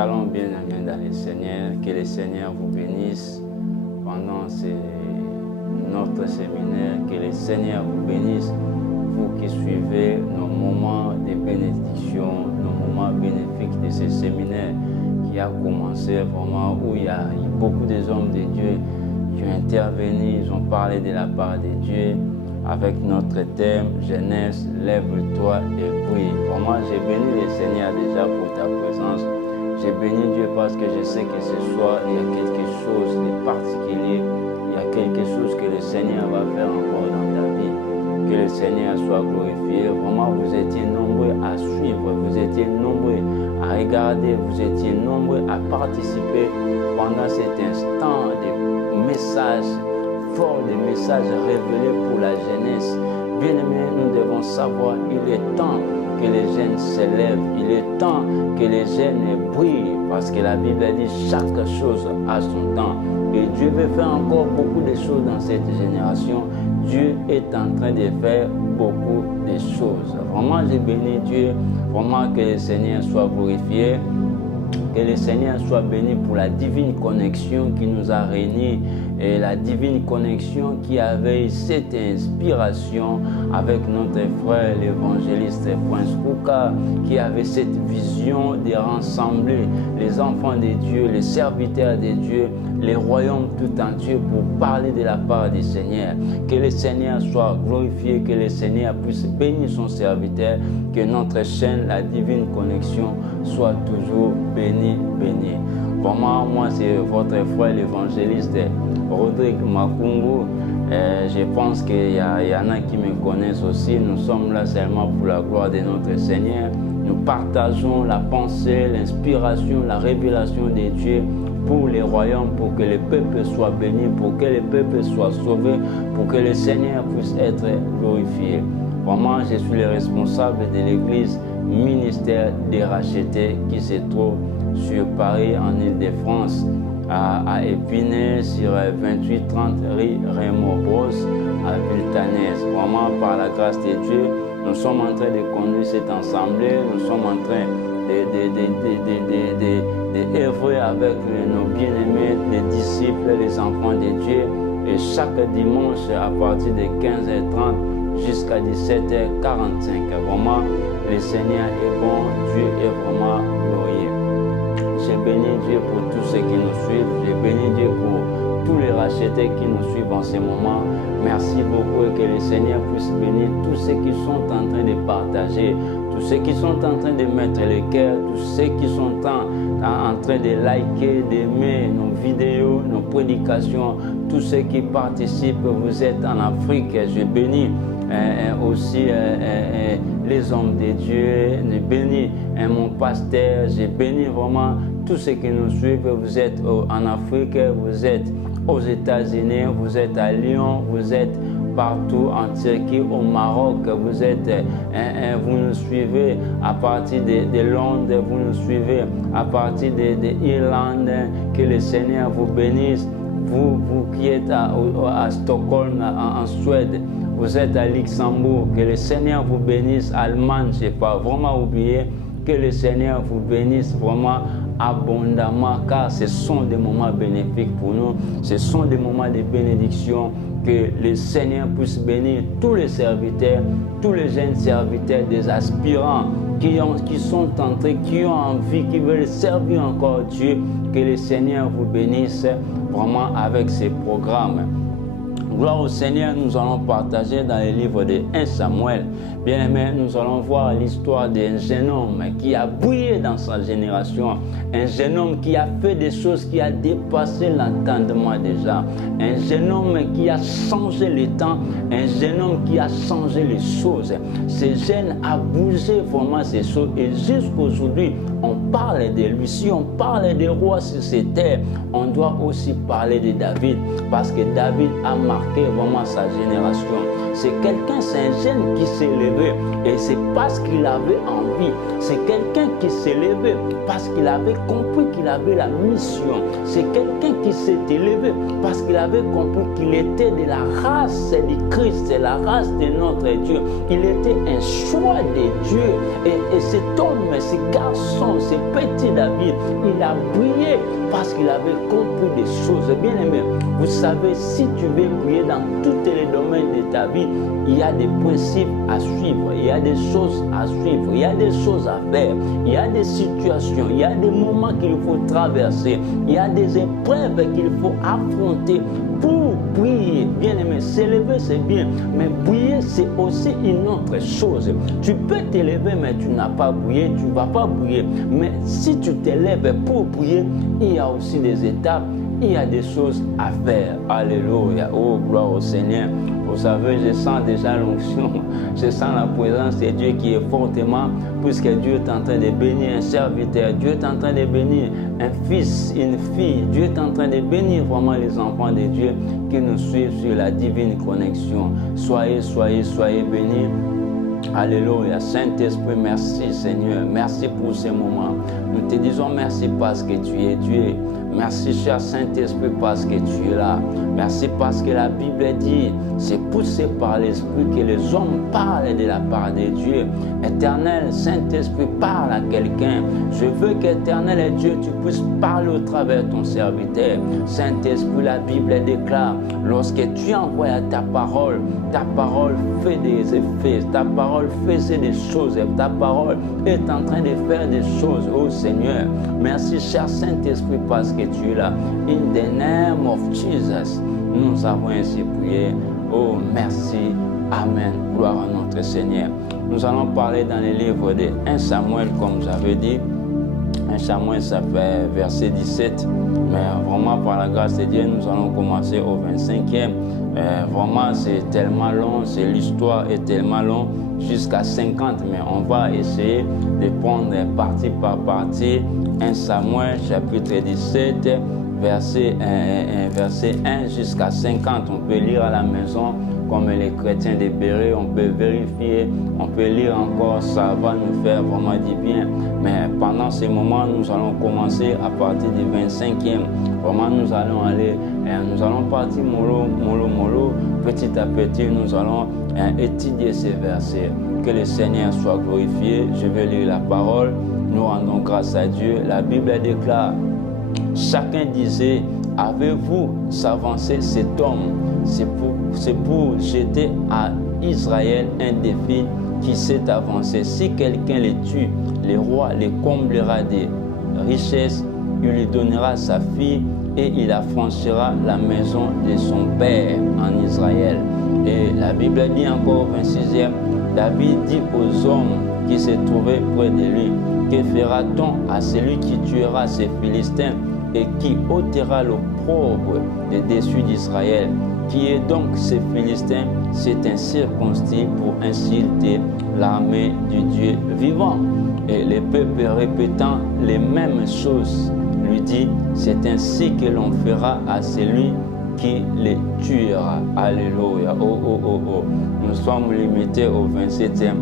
Shalom bien-aimés dans le Seigneur, que le Seigneur vous bénisse pendant notre séminaire, que le Seigneur vous bénisse, vous qui suivez nos moments de bénédiction, nos moments bénéfiques de ce séminaire qui a commencé vraiment où il y a eu beaucoup d'hommes de Dieu qui ont intervenu, ils ont parlé de la part de Dieu avec notre thème Jeunesse, lève-toi et prie. Vraiment, j'ai béni le Seigneur déjà pour ta présence. J'ai béni Dieu parce que je sais que ce soir, il y a quelque chose de particulier. Il y a quelque chose que le Seigneur va faire encore dans ta vie. Que le Seigneur soit glorifié. Vraiment, vous étiez nombreux à suivre. Vous étiez nombreux à regarder. Vous étiez nombreux à participer pendant cet instant de messages forts, de messages révélés pour la jeunesse. Bien-aimés, nous devons savoir, il est temps que les jeunes s'élèvent, il est temps que les jeunes brillent, parce que la Bible dit chaque chose a son temps. Et Dieu veut faire encore beaucoup de choses dans cette génération. Dieu est en train de faire beaucoup de choses. Vraiment, j'ai béni Dieu, vraiment que le Seigneur soit glorifié. Que le Seigneur soit béni pour la divine connexion qui nous a réunis et la divine connexion qui avait cette inspiration avec notre frère l'évangéliste Prince Ruka, qui avait cette vision de rassembler les enfants de Dieu, les serviteurs de Dieu, les royaumes tout entiers pour parler de la part du Seigneur. Que le Seigneur soit glorifié, que le Seigneur puisse bénir son serviteur, que notre chaîne, la divine connexion, soit toujours bénie. Vraiment, moi, c'est votre frère l'évangéliste Rodrigue Makungu. Je pense qu'il y en a qui me connaissent aussi. Nous sommes là seulement pour la gloire de notre Seigneur. Nous partageons la pensée, l'inspiration, la révélation de Dieu pour les royaumes, pour que le peuple soit béni, pour que le peuple soit sauvé, pour que le Seigneur puisse être glorifié. Vraiment, je suis le responsable de l'église ministère des rachetés qui se trouve sur Paris, en Île-de-France, à Épinay, sur 2830 rue Raymond Bros, à Villetaneuse. Vraiment, par la grâce de Dieu, nous sommes en train de conduire cette assemblée, nous sommes en train d'œuvrer avec nos bien-aimés, les disciples, les enfants de Dieu. Et chaque dimanche, à partir de 15h30 jusqu'à 17h45, vraiment, le Seigneur est bon, Dieu est vraiment glorieux. J'ai béni Dieu pour tous ceux qui nous suivent. J'ai béni Dieu pour tous les rachetés qui nous suivent en ce moment. Merci beaucoup et que le Seigneur puisse bénir tous ceux qui sont en train de partager, tous ceux qui sont en train de mettre le cœur, tous ceux qui sont en train de liker, d'aimer nos vidéos, nos prédications, tous ceux qui participent. Vous êtes en Afrique, je bénis aussi les hommes de Dieu, je bénis mon pasteur, je bénis vraiment tous ceux qui nous suivent. Vous êtes en Afrique, vous êtes aux États-Unis, vous êtes à Lyon, vous êtes partout en Turquie, au Maroc, vous nous suivez à partir de Londres, vous nous suivez à partir d'Irlande. Que le Seigneur vous bénisse. Vous qui êtes à Stockholm, en Suède, vous êtes à Luxembourg, que le Seigneur vous bénisse. Allemagne, je n'ai pas vraiment oublié, que le Seigneur vous bénisse vraiment abondamment, car ce sont des moments bénéfiques pour nous, ce sont des moments de bénédiction. Que le Seigneur puisse bénir tous les serviteurs, tous les jeunes serviteurs, des aspirants qui sont entrés, qui ont envie, qui veulent servir encore Dieu. Que le Seigneur vous bénisse vraiment avec ces programmes. Gloire au Seigneur, nous allons partager dans le livre de 1 Samuel. Bien aimé, nous allons voir l'histoire d'un jeune homme qui a brillé dans sa génération. Un jeune homme qui a fait des choses qui a dépassé l'entendement déjà. Un jeune homme qui a changé le temps. Un jeune homme qui a changé les choses. Ce jeune a bougé vraiment ces choses. Et jusqu'aujourd'hui, on parle de lui. Si on parle des rois sur cette terre, on doit aussi parler de David. Parce que David a marqué vraiment sa génération. C'est quelqu'un, c'est un jeune qui s'est levé. Et c'est parce qu'il avait envie. C'est quelqu'un qui s'est levé parce qu'il avait compris qu'il avait la mission. C'est quelqu'un qui s'est élevé parce qu'il avait compris qu'il était de la race du Christ, c'est la race de notre Dieu. Il était un choix de Dieu. Et cet homme, ce garçon, garçon, ce petit David, il a brillé parce qu'il avait compris des choses. Bien aimé, vous savez, si tu veux briller dans tous les domaines de ta vie, il y a des principes à suivre, il y a des choses à suivre, il y a des choses à faire, il y a des situations, il y a des moments qu'il faut traverser, il y a des épreuves qu'il faut affronter pour briller. Bien aimé, s'élever c'est bien, mais briller c'est aussi une autre chose. Tu peux t'élever mais tu n'as pas brillé, tu ne vas pas briller. Mais si tu t'élèves pour briller, il y a aussi des étapes, il y a des choses à faire. Alléluia. Oh, gloire au Seigneur. Vous savez, je sens déjà l'onction, je sens la présence de Dieu qui est fortement, puisque Dieu est en train de bénir un serviteur, Dieu est en train de bénir un fils, une fille, Dieu est en train de bénir vraiment les enfants de Dieu qui nous suivent sur la divine connexion. Soyez bénis. Alléluia. Saint-Esprit, merci Seigneur, merci pour ces moments. Nous te disons merci parce que tu es Dieu. Merci cher Saint-Esprit parce que tu es là. Merci parce que la Bible dit, c'est poussé par l'Esprit que les hommes parlent de la part de Dieu. Éternel, Saint-Esprit, parle à quelqu'un. Je veux qu'Éternel Dieu, tu puisses parler au travers de ton serviteur. Saint-Esprit, la Bible déclare, lorsque tu envoies ta parole fait des effets, ta parole faisait des choses, ta parole est en train de faire des choses, oh Seigneur. Merci cher Saint-Esprit parce que tu es là. In the name of Jesus, nous avons ainsi prié. Oh, merci. Amen. Gloire à notre Seigneur. Nous allons parler dans les livres de 1 Samuel, comme j'avais dit. 1 Samuel, ça fait verset 17. Mais vraiment, par la grâce de Dieu, nous allons commencer au 25e. Vraiment, c'est tellement long, l'histoire est tellement longue, jusqu'à 50. Mais on va essayer de prendre partie par partie. 1 Samuel, chapitre 17, verset 1 jusqu'à 50. On peut lire à la maison, comme les chrétiens de Béret, on peut vérifier, on peut lire encore, ça va nous faire vraiment du bien. Mais pendant ces moments, nous allons commencer à partir du 25e. Vraiment, nous allons aller, nous allons partir mollo, petit à petit, nous allons étudier ces versets. Que le Seigneur soit glorifié. Je vais lire la parole. Nous rendons grâce à Dieu. La Bible déclare, chacun disait, avez-vous avancé cet homme? C'est pour jeter à Israël un défi qui s'est avancé. Si quelqu'un les tue, le roi les comblera des richesses, il lui donnera sa fille et il affranchira la maison de son père en Israël. Et la Bible dit encore au 26e, David dit aux hommes qui se trouvaient près de lui, que fera-t-on à celui qui tuera ces Philistins et qui ôtera l'opprobre des dessus d'Israël? Qui est donc ces Philistins? C'est un circoncis pour insulter l'armée du Dieu vivant. Et le peuple répétant les mêmes choses lui dit, c'est ainsi que l'on fera à celui qui les tuera. Alléluia. Oh. Nous sommes limités au 27e.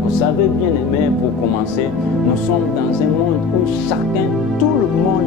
Vous savez bien aimé, pour commencer, nous sommes dans un monde où tout le monde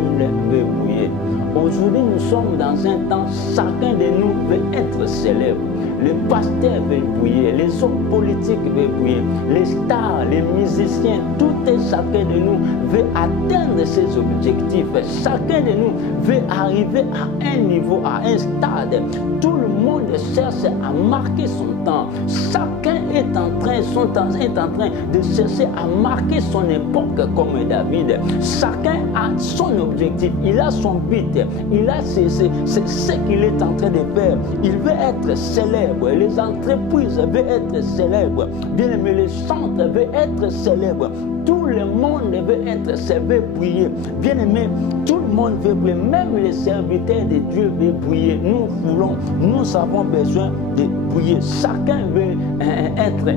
veut briller. Aujourd'hui, nous sommes dans un temps, chacun de nous veut être célèbre. Les pasteurs veulent briller, les hommes politiques veulent briller, les stars, les musiciens, tout et chacun de nous veut atteindre ses objectifs. Chacun de nous veut arriver à un niveau, à un stade. Tout le monde cherche à marquer son temps. Chacun est en train de chercher à marquer son époque comme David. Chacun a son objectif, il a son but, il a c'est ce qu'il est en train de faire. Il veut être célèbre. Les entreprises veulent être célèbres. Bien aimé, les centres veulent être célèbres. Tout le monde veut être célèbre, briller. Bien aimé, tout le monde veut briller. Même les serviteurs de Dieu veulent briller. Nous avons besoin de briller. Chacun veut être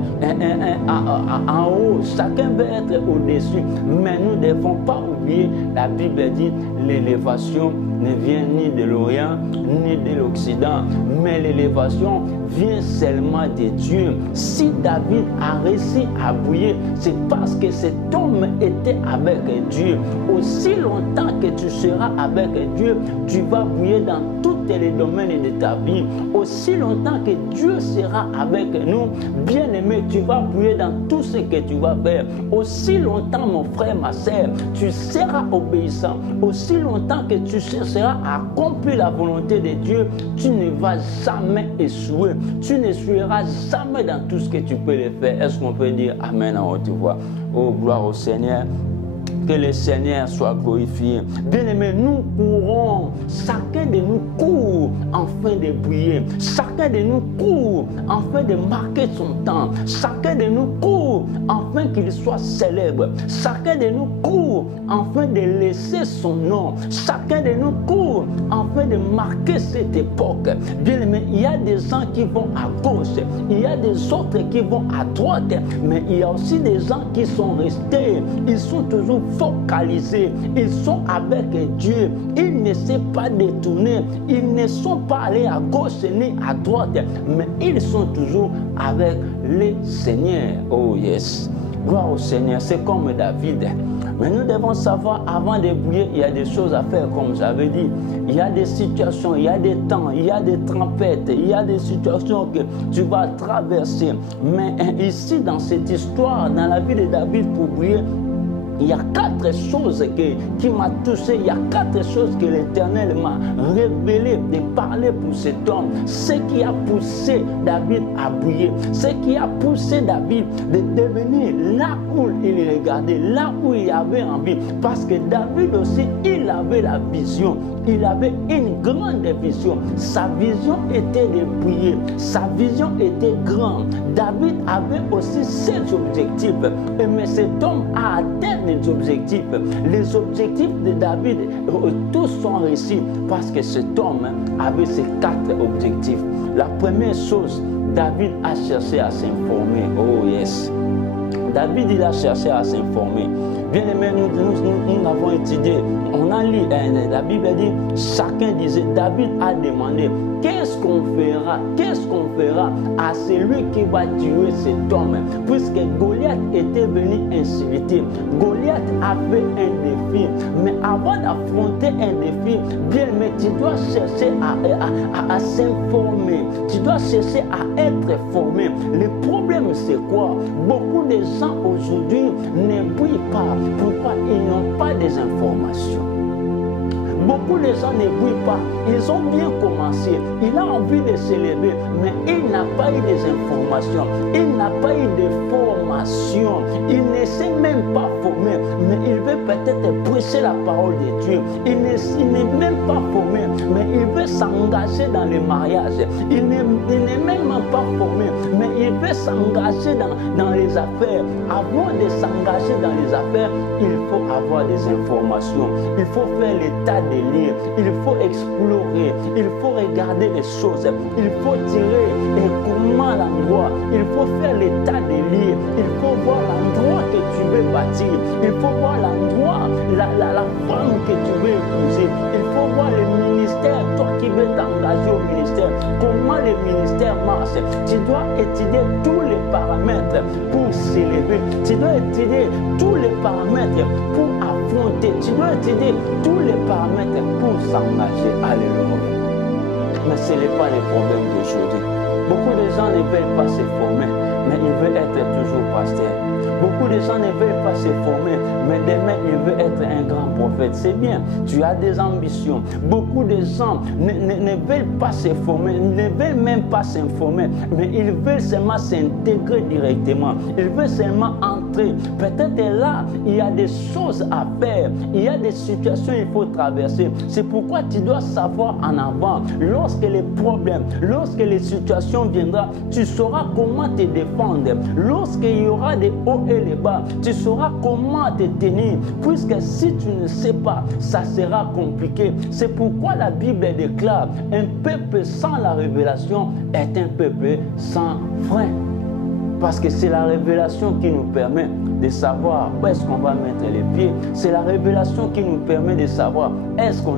en haut. Chacun veut être au-dessus. Mais nous ne devons pas oublier, la Bible dit, l'élévation ne vient ni de l'Orient, ni de l'Occident, mais l'élévation vient seulement de Dieu. Si David a réussi à briller, c'est parce que cet homme était avec Dieu. Aussi longtemps que tu seras avec Dieu, tu vas briller dans toute toutes les domaines de ta vie, aussi longtemps que Dieu sera avec nous, bien-aimé, tu vas briller dans tout ce que tu vas faire. Aussi longtemps, mon frère, ma sœur, tu seras obéissant. Aussi longtemps que tu chercheras à accomplir la volonté de Dieu, tu ne vas jamais échouer. Tu n'échoueras jamais dans tout ce que tu peux le faire. Est-ce qu'on peut dire Amen en haute voix? Oh, gloire au Seigneur. Que le Seigneur soit glorifié. Bien-aimés, nous courons. Chacun de nous court afin de briller. Chacun de nous court afin de marquer son temps. Chacun de nous court afin qu'il soit célèbre. Chacun de nous court afin de laisser son nom. Chacun de nous court afin de marquer cette époque. Bien-aimés, il y a des gens qui vont à gauche. Il y a des autres qui vont à droite. Mais il y a aussi des gens qui sont restés. Ils sont toujours focalisés, ils sont avec Dieu, ils ne s'est pas détournés, ils ne sont pas allés à gauche ni à droite, mais ils sont toujours avec le Seigneur. Oh yes, gloire au Seigneur, c'est comme David. Mais nous devons savoir, avant de briller, il y a des choses à faire, comme j'avais dit. Il y a des situations, il y a des temps, il y a des tempêtes, il y a des situations que tu vas traverser. Mais ici, dans cette histoire, dans la vie de David, pour briller, il y a 4 choses qui m'ont touché. Il y a 4 choses que l'Éternel m'a révélé de parler pour cet homme. Ce qui a poussé David à briller. Ce qui a poussé David de devenir là où il regardait, là où il avait envie. Parce que David aussi, il avait la vision. Il avait une grande vision. Sa vision était de briller. Sa vision était grande. David avait aussi ses objectifs. Mais cet homme a atteint les objectifs. Les objectifs de David, tous sont réussis parce que cet homme avait ces 4 objectifs. La première chose, David a cherché à s'informer. Oh yes. David, il a cherché à s'informer. Bien aimé, nous avons étudié, on a lu, la Bible dit, chacun disait, David a demandé, qu'est-ce qu'on fera à celui qui va tuer cet homme? Puisque Goliath était venu insulter. Goliath avait un défi. Mais avant d'affronter un défi, bien aimé, tu dois chercher à s'informer. Tu dois chercher à être formé. Le problème, c'est quoi? Beaucoup de gens aujourd'hui ne brillent pas. Pourquoi? Ils n'ont pas des informations. Beaucoup de gens ne brillent pas. Ils ont bien commencé. Il a envie de s'élever, mais il n'a pas eu des informations. Il n'a pas eu de formation. Il ne s'est même pas formé, mais il veut peut-être prêcher la parole de Dieu. Il n'est même pas formé, mais il veut s'engager dans le mariage. Il n'est même pas formé, mais il veut s'engager dans les affaires. Avant de s'engager dans les affaires, il faut avoir des informations. Il faut faire l'état des lieux. Il faut explorer. Il faut regarder les choses. Il faut tirer comment l'endroit. Il faut faire l'état des lieux. Il faut voir l'endroit que tu veux bâtir. Il faut voir l'endroit, la femme que tu veux épouser. Il faut voir le ministère, toi qui veux t'engager au ministère. Comment le ministère marche. Tu dois étudier tous les paramètres pour s'élever. Tu dois étudier tous les paramètres pour affronter. Tu dois étudier tous les paramètres pour s'engager. Alléluia. Mais ce n'est pas le problème d'aujourd'hui. Beaucoup de gens ne veulent pas se former, mais ils veulent être toujours pasteur. Beaucoup de gens ne veulent pas se former, mais demain ils veulent être un grand prophète. C'est bien, tu as des ambitions. Beaucoup de gens ne veulent pas se former, ne veulent même pas s'informer, mais ils veulent seulement s'intégrer directement. Ils veulent seulement entrer. Peut-être là, il y a des choses à faire, il y a des situations qu'il faut traverser. C'est pourquoi tu dois savoir en avant, lorsque les problèmes, lorsque les situations viendront, tu sauras comment te défendre. Lorsqu'il y aura des hauts et les bas, tu sauras comment te tenir, puisque si tu ne sais pas, ça sera compliqué. C'est pourquoi la Bible déclare, un peuple sans la révélation est un peuple sans frein. Parce que c'est la révélation qui nous permet de savoir où est-ce qu'on va mettre les pieds. C'est la révélation qui nous permet de savoir est-ce qu'on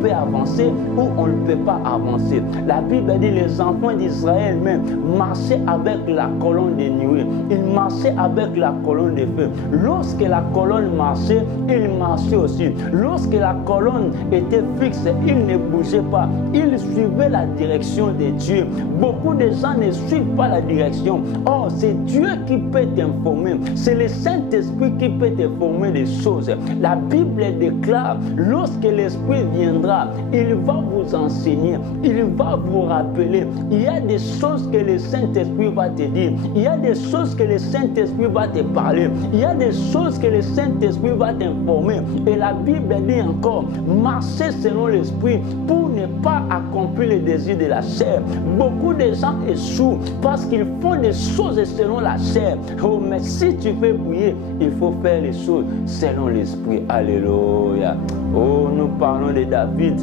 peut avancer ou on ne peut pas avancer. La Bible dit les enfants d'Israël même marchaient avec la colonne de nuée. Ils marchaient avec la colonne de feu. Lorsque la colonne marchait, ils marchaient aussi. Lorsque la colonne était fixe, ils ne bougeaient pas. Ils suivaient la direction de Dieu. Beaucoup de gens ne suivent pas la direction. Or, c'est Dieu qui peut t'informer. C'est le Saint-Esprit qui peut t'informer des choses. La Bible déclare, lorsque l'Esprit viendra, il va vous enseigner, il va vous rappeler. Il y a des choses que le Saint-Esprit va te dire. Il y a des choses que le Saint-Esprit va te parler. Il y a des choses que le Saint-Esprit va t'informer. Et la Bible dit encore, marchez selon l'Esprit pour ne pas accomplir les désirs de la chair. Beaucoup de gens échouent parce qu'ils font des choses selon la chair. Oh, mais si tu veux prier, il faut faire les choses selon l'Esprit. Alléluia. Oh, nous parlons de David.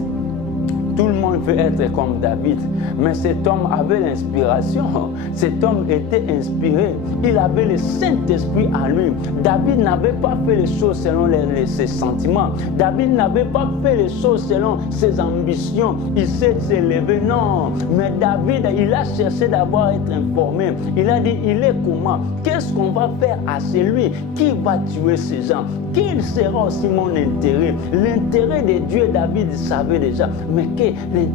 Tout le monde veut être comme David. Mais cet homme avait l'inspiration. Cet homme était inspiré. Il avait le Saint-Esprit en lui. David n'avait pas fait les choses selon ses sentiments. David n'avait pas fait les choses selon ses ambitions. Il s'est élevé. Non. Mais David, il a cherché d'abord à être informé. Il a dit, il est comment? Qu'est-ce qu'on va faire à celui qui va tuer ces gens? Quel sera aussi mon intérêt? L'intérêt de Dieu, David savait déjà. Mais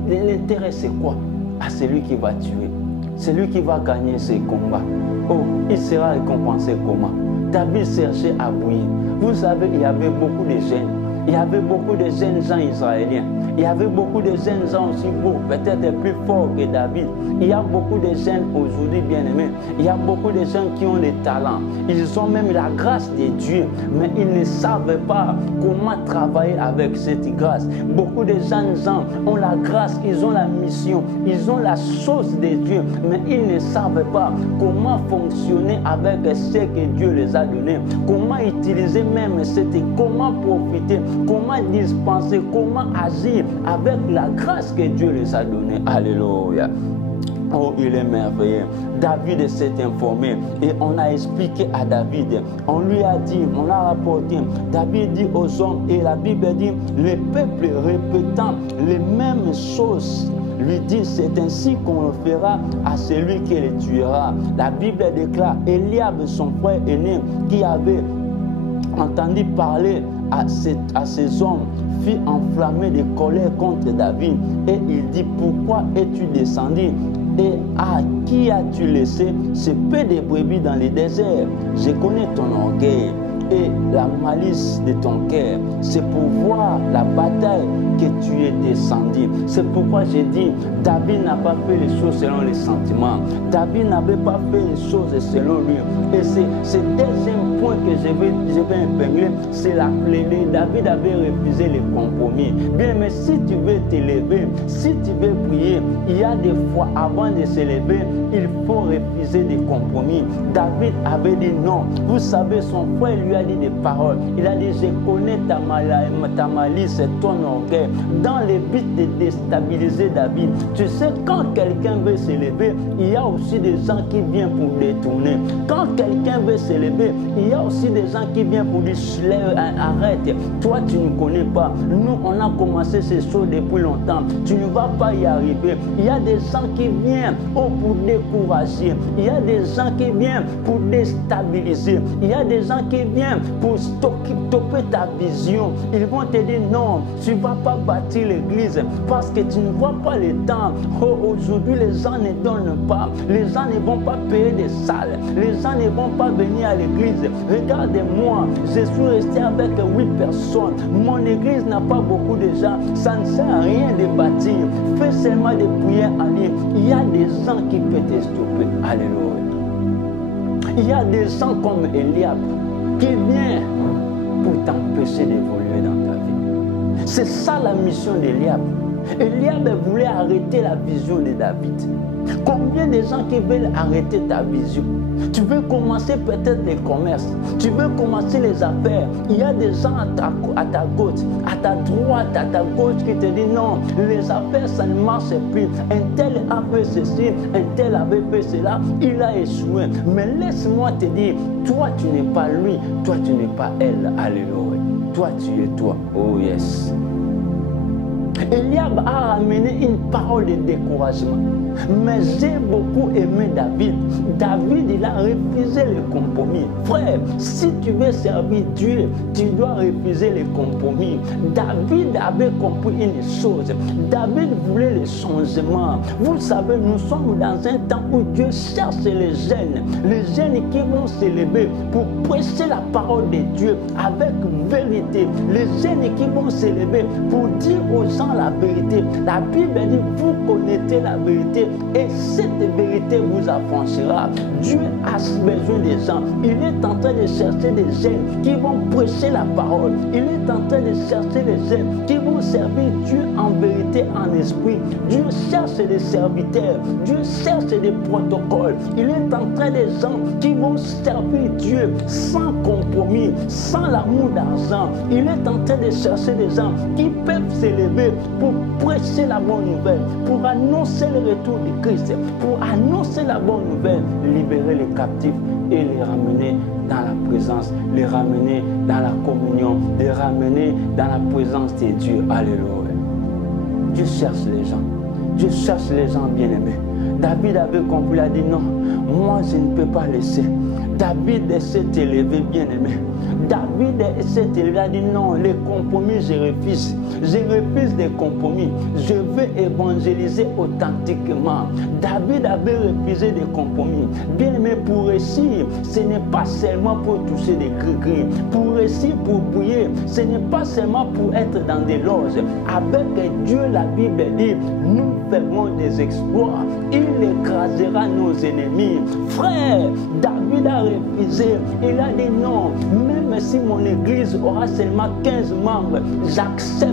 l'intérêt, c'est quoi? À celui qui va tuer. Celui qui va gagner ses combats. Oh, il sera récompensé comment? David cherchait à bouillir. Vous savez, il y avait beaucoup de jeunes. Il y avait beaucoup de jeunes gens israéliens. Il y avait beaucoup de jeunes gens aussi beaux, peut-être plus forts que David. Il y a beaucoup de jeunes aujourd'hui bien-aimés. Il y a beaucoup de gens qui ont des talents. Ils ont même la grâce de Dieu, mais ils ne savent pas comment travailler avec cette grâce. Beaucoup de jeunes gens ont la grâce, ils ont la mission, ils ont la chose de Dieu, mais ils ne savent pas comment fonctionner avec ce que Dieu les a donné. Comment utiliser même comment profiter, comment dispenser, comment agir avec la grâce que Dieu les a donnée. Alléluia. Oh, il est merveilleux. David s'est informé et on a expliqué à David. On lui a dit, on a rapporté. David dit aux hommes et la Bible dit, les peuples répétant les mêmes choses lui dit, c'est ainsi qu'on le fera à celui qui les tuera. La Bible déclare, Eliab, son frère aîné, qui avait entendu parler à ces hommes, fut enflammé de colère contre David. Et il dit, pourquoi es-tu descendu? Et à qui as-tu laissé ce peu de brebis dans le désert? Je connais ton orgueil et la malice de ton cœur. C'est pour voir la bataille que tu es descendu. C'est pourquoi j'ai dit, David n'a pas fait les choses selon les sentiments. David n'avait pas fait les choses selon lui. Et c'est le deuxième point que je vais épingler, c'est la clé. David avait refusé les compromis. Bien, mais si tu veux t'élever, si tu veux prier, il y a des fois avant de s'élever, il faut refuser des compromis. David avait dit non. Vous savez, son frère lui a dit des paroles. Il a dit, je connais ta malice et ton orgueil, dans le but de déstabiliser David. Tu sais, quand quelqu'un veut s'élever, il y a aussi des gens qui viennent pour détourner. Quand quelqu'un veut s'élever, il y a aussi des gens qui viennent pour dire, arrête, toi tu ne connais pas. Nous, on a commencé ces choses depuis longtemps. Tu ne vas pas y arriver. Il y a des gens qui viennent pour décourager. Il y a des gens qui viennent pour déstabiliser. Il y a des gens qui viennent pour stopper ta vision. Ils vont te dire non, tu ne vas pas bâtir l'église parce que tu ne vois pas le temps. Oh, aujourd'hui, les gens ne donnent pas. Les gens ne vont pas payer des salles. Les gens ne vont pas venir à l'église. Regardez-moi, je suis resté avec 8 personnes. Mon église n'a pas beaucoup de gens. Ça ne sert à rien de bâtir. Fais seulement des prières en ligne. Il y a des gens qui peuvent te stopper. Alléluia. Il y a des gens comme Eliab qui viennent pour t'empêcher d'évoluer dans ta vie. C'est ça la mission d'Eliab. Eliab voulait arrêter la vision de David. Combien de gens qui veulent arrêter ta vision? Tu veux commencer peut-être des commerces. Tu veux commencer les affaires. Il y a des gens à ta gauche, à ta droite, à ta gauche qui te disent non, les affaires ça ne marche plus. Un tel a fait ceci, un tel avait fait cela, il a échoué. Mais laisse-moi te dire, toi tu n'es pas lui, toi tu n'es pas elle. Alléluia. Toi tu es toi. Oh yes. Eliab a ramené une parole de découragement. Mais j'ai beaucoup aimé David. David, il a refusé les compromis. Frère, si tu veux servir Dieu, tu dois refuser les compromis. David avait compris une chose. David voulait le changement. Vous savez, nous sommes dans un temps où Dieu cherche les jeunes qui vont s'élever pour prêcher la parole de Dieu avec vérité. Les jeunes qui vont s'élever pour dire aux gens la vérité. La Bible dit, vous connaissez la vérité et cette vérité vous affranchira. Dieu a besoin des gens. Il est en train de chercher des jeunes qui vont prêcher la parole. Il est en train de chercher des jeunes qui vont servir Dieu en vérité, en esprit. Dieu cherche des serviteurs. Dieu cherche des protocoles. Il est en train des gens qui vont servir Dieu sans compromis, sans l'amour d'argent. Il est en train de chercher des gens qui peuvent s'élever pour prêcher la bonne nouvelle, pour annoncer le retour de Christ, pour annoncer la bonne nouvelle, libérer les captifs et les ramener dans la présence, les ramener dans la communion, les ramener dans la présence de Dieu. Alléluia. Dieu cherche les gens. Dieu cherche les gens bien-aimés. David avait compris, il a dit non, moi je ne peux pas laisser. David s'est élevé bien-aimé. David s'est élevé, il a dit non, les compromis je refuse. Je refuse les compromis. Je veux évangéliser authentiquement. David avait refusé des compromis. Bien-aimé, pour réussir, ce n'est pas seulement pour toucher des gris-gris. Pour réussir, pour briller, ce n'est pas seulement pour être dans des loges. Avec Dieu, la Bible dit, nous ferons des exploits. Il écrasera nos ennemis. Frère, David a refusé. Il a dit non, même si mon église aura seulement 15 membres, j'accepte.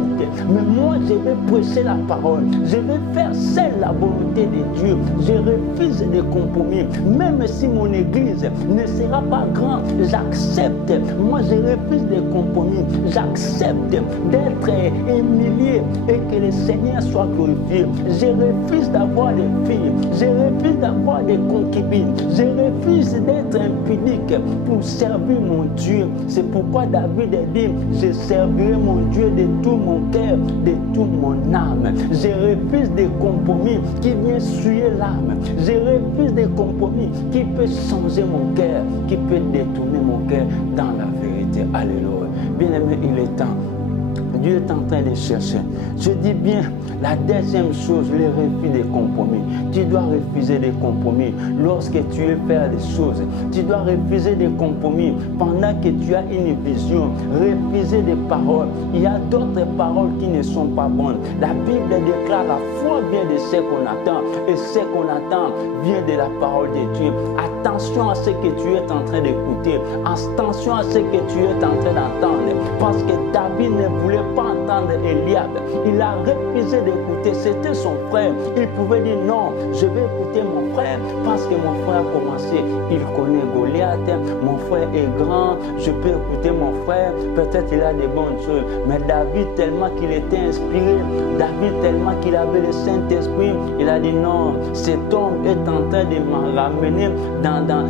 Mais moi, je vais prêcher la parole. Je vais faire seule la volonté de Dieu. Je refuse des compromis. Même si mon église ne sera pas grande, j'accepte. Moi, je refuse des compromis. J'accepte d'être humilié et que le Seigneur soit glorifié. Je refuse d'avoir des filles. Je refuse d'avoir des concubines. Je refuse d'être impudique pour servir mon Dieu. C'est pourquoi David a dit, je servirai mon Dieu de tout mon cœur, de toute mon âme. Je refuse des compromis qui viennent suer l'âme. Je refuse des compromis qui peuvent changer mon cœur, qui peuvent détourner mon cœur dans la vérité. Alléluia. Bien-aimé, il est temps. Dieu est en train de chercher. Je dis bien, la deuxième chose, le refus des compromis. Tu dois refuser des compromis lorsque tu veux faire des choses. Tu dois refuser des compromis pendant que tu as une vision. Refuser des paroles. Il y a d'autres paroles qui ne sont pas bonnes. La Bible déclare la foi vient de ce qu'on attend. Et ce qu'on attend vient de la parole de Dieu. Attention à ce que tu es en train d'écouter. Attention à ce que tu es en train d'entendre. Parce que David ne voulait pas entendre Eliab. Il a refusé d'écouter. C'était son frère. Il pouvait dire non, je vais écouter mon frère parce que mon frère a commencé. Il connaît Goliath. Mon frère est grand. Je peux écouter mon frère. Peut-être il a des bonnes choses. Mais David, tellement qu'il était inspiré, David, tellement qu'il avait le Saint-Esprit, il a dit non, cet homme est en train de me ramener dans des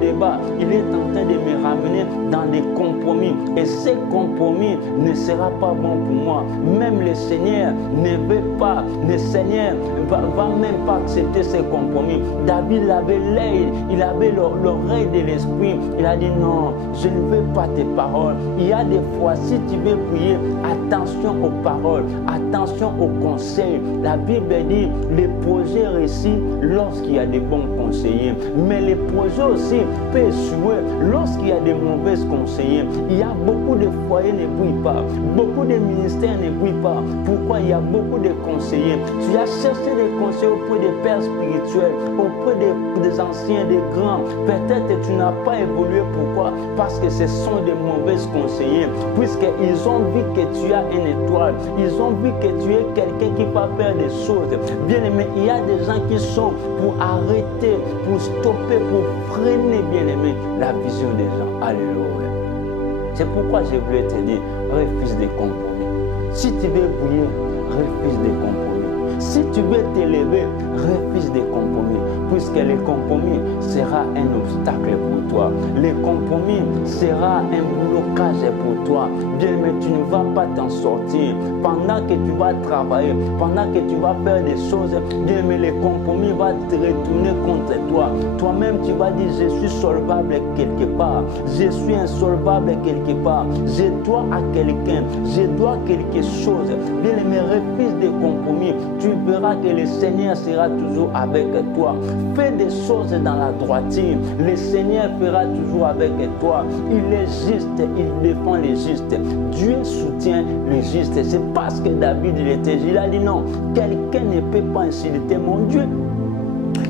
débats. Il est en train de me ramener dans des compromis. Et ces compromis ne sera pas bon pour moi. Même le Seigneur ne veut pas. Le Seigneur ne va même pas accepter ces compromis. David avait l'œil, il avait l'oreille de l'esprit. Il a dit non, je ne veux pas tes paroles. Il y a des fois, si tu veux prier, attention aux paroles, attention aux conseils. La Bible dit, les projets réussissent lorsqu'il y a des bons conseillers. Mais les projets aussi peuvent échouer lorsqu'il y a des mauvais conseillers. Il y a beaucoup de foyers ne brillent pas. Beaucoup de ministères ne brillent pas. Pourquoi il y a beaucoup de conseillers? Tu as cherché des conseils auprès des pères spirituels, auprès des anciens, des grands. Peut-être tu n'as pas évolué. Pourquoi? Parce que ce sont des mauvais conseillers, puisqu'ils ont vu que tu as une étoile, ils ont vu que tu es quelqu'un qui va faire des choses. Bien aimé, il y a des gens qui sont pour arrêter, pour stopper, pour freiner, bien aimé, la vision des gens. Alléluia. C'est pourquoi je voulais te dire, refuse des compromis. Si tu veux briller, refuse des compromis. Si tu veux t'élever, refuse des compromis, puisque les compromis sera un obstacle pour toi. Les compromis sera un blocage pour toi. Bien, mais tu ne vas pas t'en sortir. Pendant que tu vas travailler, pendant que tu vas faire des choses, bien, mais les compromis vont te retourner contre toi. Toi-même, tu vas dire, je suis solvable quelque part. Je suis insolvable quelque part. Je dois à quelqu'un. Je dois quelque chose. Bien, mais refuse des compromis. Tu verras que le Seigneur sera toujours avec toi. Fais des choses dans la droiture. Le Seigneur fera toujours avec toi. Il est juste, il défend les justes. Dieu soutient les justes. C'est parce que David il a dit non, quelqu'un ne peut pas insulter mon Dieu.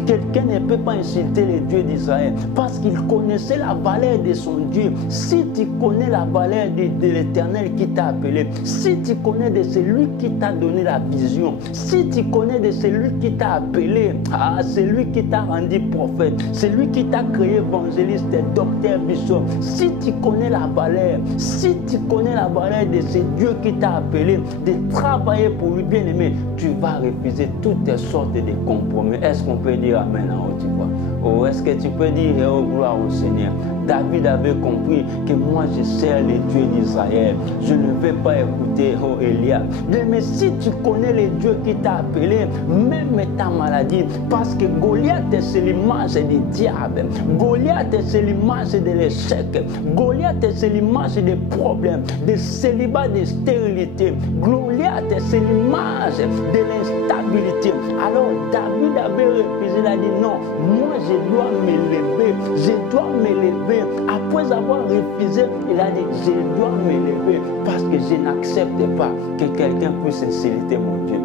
Quelqu'un ne peut pas insulter le Dieu d'Israël parce qu'il connaissait la valeur de son Dieu. Si tu connais la valeur de l'Éternel qui t'a appelé, si tu connais de celui qui t'a donné la vision, si tu connais de celui qui t'a appelé, celui qui t'a rendu prophète, celui qui t'a créé évangéliste, docteur, bishop, si tu connais la valeur, si tu connais la valeur de ce Dieu qui t'a appelé, de travailler pour lui, bien aimé, tu vas refuser toutes sortes de compromis. Est-ce qu'on peut dire amen en haut, tu vois? Oh, est-ce que tu peux dire oh, gloire au Seigneur? David avait compris que moi je sers le Dieu d'Israël. Je ne vais pas écouter oh, Eliab. Mais si tu connais le Dieu qui t'a appelé, même ta maladie, parce que Goliath c'est l'image du diable. Goliath c'est l'image de l'échec. Goliath c'est l'image des problèmes, des célibats, de stérilité. Goliath c'est l'image de l'instabilité. Alors David avait refusé, il a dit non, moi je dois m'élever, je dois m'élever. Après avoir refusé, il a dit je dois m'élever parce que je n'accepte pas que quelqu'un puisse insulter mon Dieu.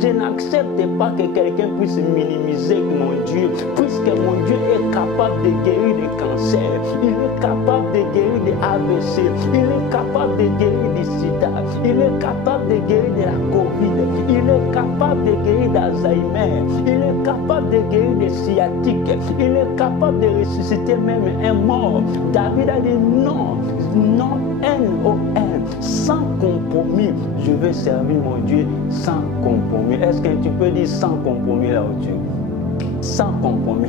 Je n'accepte pas que quelqu'un puisse minimiser mon Dieu, puisque mon Dieu est capable de guérir des cancers, il est capable de guérir des AVC, il est capable de guérir du sida, il est capable de guérir de la Covid, il est capable de guérir d'Alzheimer, il est capable de guérir des sciatiques, il est capable de ressusciter même un mort. David a dit non, non, N-O-N, sans compromis, je vais servir mon Dieu sans compromis. Est-ce que tu peux dire sans compromis là où tu es? Sans compromis.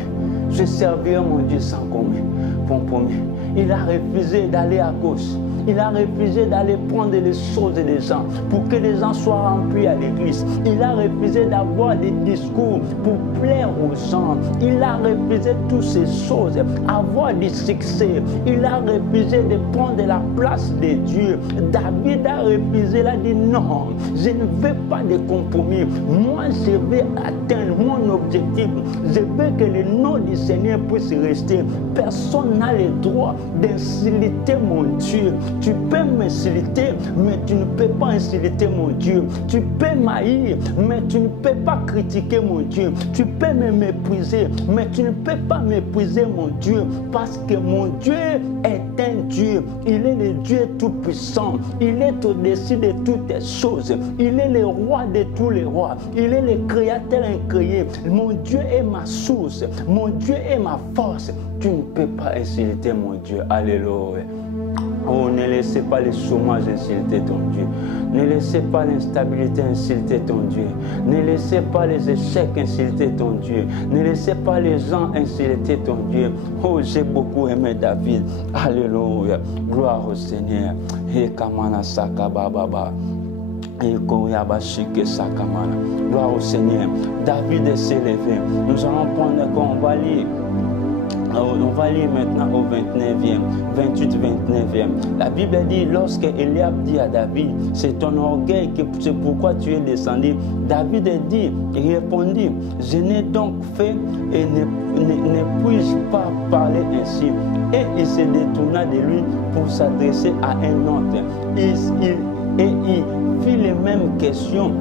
Je servirai mon Dieu sans compromis. Il a refusé d'aller à gauche. Il a refusé d'aller prendre les choses des gens pour que les gens soient remplis à l'église. Il a refusé d'avoir des discours pour plaire aux gens. Il a refusé toutes ces choses, avoir du succès. Il a refusé de prendre la place de Dieu. David a refusé, il a dit non, je ne veux pas de compromis. Moi, je vais atteindre mon objectif. Je veux que le nom du Seigneur puisse rester. Personne n'a le droit d'insulter mon Dieu. Tu peux m'insulter, mais tu ne peux pas insulter mon Dieu. Tu peux m'haïr, mais tu ne peux pas critiquer mon Dieu. Tu peux me mépriser, mais tu ne peux pas mépriser mon Dieu. Parce que mon Dieu est un Dieu. Il est le Dieu tout-puissant. Il est au-dessus de toutes les choses. Il est le roi de tous les rois. Il est le créateur incréé. Mon Dieu est ma source. Mon Dieu est ma force. Tu ne peux pas insulter mon Dieu. Alléluia. Oh, ne laissez pas le chômage insulter ton Dieu. Ne laissez pas l'instabilité insulter ton Dieu. Ne laissez pas les échecs insulter ton Dieu. Ne laissez pas les gens insulter ton Dieu. Oh, j'ai beaucoup aimé David. Alléluia. Gloire au Seigneur. Et kamana sakababa. Et sakamana. Gloire au Seigneur. David s'est levé. Nous allons prendre qu'on va lire. On va lire maintenant au 29e, 28-29e. La Bible dit, lorsque Eliab dit à David, c'est ton orgueil, c'est pourquoi tu es descendu. David dit, il répondit, je n'ai donc fait et ne puis-je pas parler ainsi. Et il se détourna de lui pour s'adresser à un autre. Et il fit les mêmes questions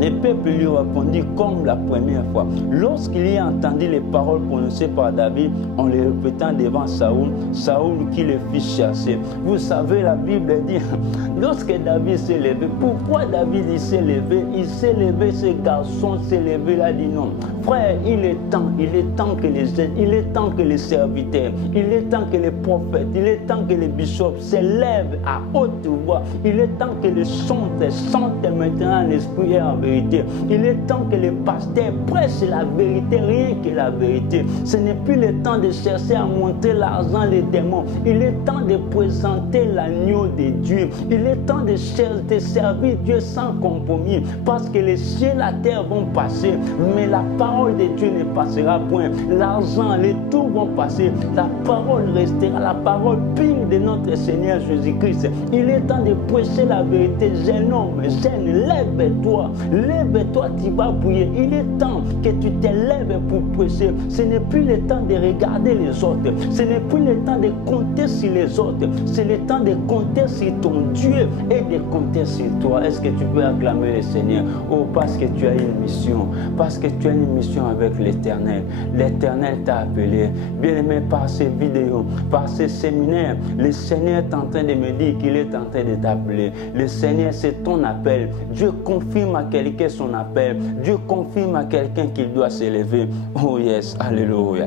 Le peuple lui répondit comme la première fois. Lorsqu'il y a entendu les paroles prononcées par David en les répétant devant Saoul, Saoul qui le fit chasser. Vous savez, la Bible dit, lorsque David s'est levé, pourquoi David il s'est levé? Il s'est levé, ce garçon s'est levé, il a dit non. Frère, il est temps que les jeunes, il est temps que les serviteurs, il est temps que les prophètes, il est temps que les bishops s'élèvent à haute voix. Il est temps que les chantent maintenant en esprit et en vérité. Il est temps que les pasteurs prêchent la vérité, rien que la vérité. Ce n'est plus le temps de chercher à montrer l'argent, les démons. Il est temps de présenter l'agneau de Dieu. Il est temps de servir Dieu sans compromis. Parce que les cieux et la terre vont passer, mais la parole de Dieu ne passera point. L'argent, les tout vont passer. La parole restera, la parole pure de notre Seigneur Jésus-Christ. Il est temps de prêcher la vérité. Jeune homme, jeune, lève-toi. Lève-toi, tu vas briller. Il est temps que tu te lèves pour prêcher. Ce n'est plus le temps de regarder les autres. Ce n'est plus le temps de compter sur les autres. C'est le temps de compter sur ton Dieu et de compter sur toi. Est-ce que tu peux acclamer le Seigneur? Oh, parce que tu as une mission. Parce que tu as une mission avec l'Éternel. L'Éternel t'a appelé. Bien-aimé, par ces vidéos, par ces séminaires, le Seigneur est en train de me dire qu'il est en train de t'appeler. Le Seigneur, c'est ton appel. Dieu confirme à quelqu'un son appel. Dieu confirme à quelqu'un qu'il doit s'élever. Oh yes, alléluia.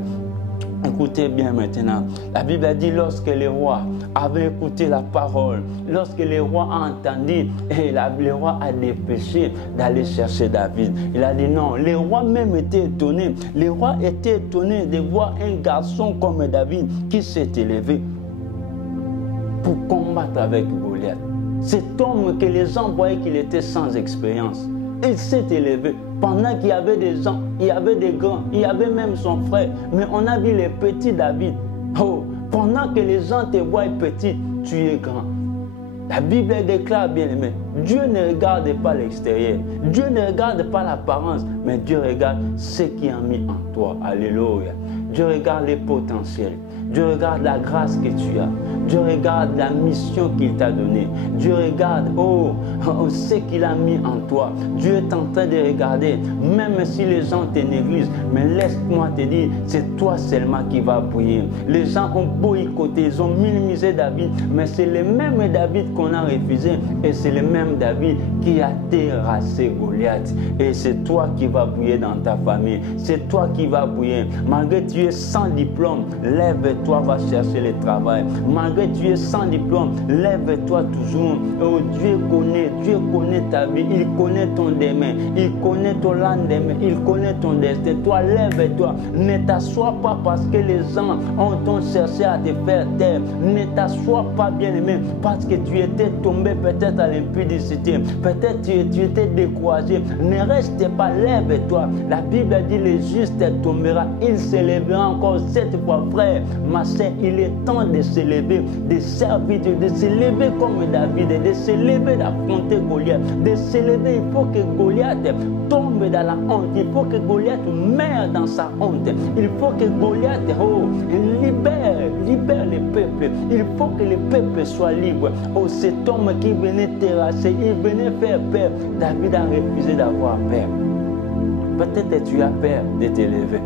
Écoutez bien maintenant. La Bible a dit lorsque les rois avaient écouté la parole, lorsque les rois ont entendu, et le roi a dépêché d'aller chercher David. Il a dit non. Les rois même étaient étonnés. Les rois étaient étonnés de voir un garçon comme David qui s'est élevé pour combattre avec Goliath. Cet homme que les gens voyaient qu'il était sans expérience. Il s'est élevé pendant qu'il y avait des gens, il y avait des grands, il y avait même son frère. Mais on a vu le petit David. Oh, pendant que les gens te voient petit, tu es grand. La Bible déclare, bien aimé, Dieu ne regarde pas l'extérieur. Dieu ne regarde pas l'apparence, mais Dieu regarde ce qu'il a mis en toi. Alléluia. Dieu regarde les potentiels. Dieu regarde la grâce que tu as. Dieu regarde la mission qu'il t'a donnée. Dieu regarde, ce qu'il a mis en toi. Dieu est en train de regarder, même si les gens te négligent. Mais laisse-moi te dire, c'est toi seulement qui vas briller. Les gens ont boycotté, ils ont minimisé David, mais c'est le même David qu'on a refusé. Et c'est le même David qui a terrassé Goliath. Et c'est toi qui vas briller dans ta famille. C'est toi qui vas briller. Malgré que tu es sans diplôme, lève-toi, va chercher le travail. Malgré que tu es sans diplôme, lève-toi toujours. Oh, Dieu connaît ta vie, il connaît ton demain, il connaît ton lendemain, il connaît ton destin. Toi, lève-toi. Ne t'assois pas parce que les gens ont cherché à te faire taire. Ne t'assois pas, bien-aimé, parce que tu étais tombé peut-être à l'impudicité. Peut-être tu étais découragé. Ne reste pas, lève-toi. La Bible dit le juste tombera, il s'élèvera encore 7 fois. Frère, ma sœur, il est temps de s'élever, de servir Dieu, de s'élever comme David, de s'élever d'affronter Goliath, de s'élever. Il faut que Goliath tombe dans la honte, il faut que Goliath meure dans sa honte, il faut que Goliath libère le peuple, il faut que le peuple soit libre. Oh, cet homme qui venait terrasser, il venait faire peur. David a refusé d'avoir peur. Peut-être tu as peur de t'élever.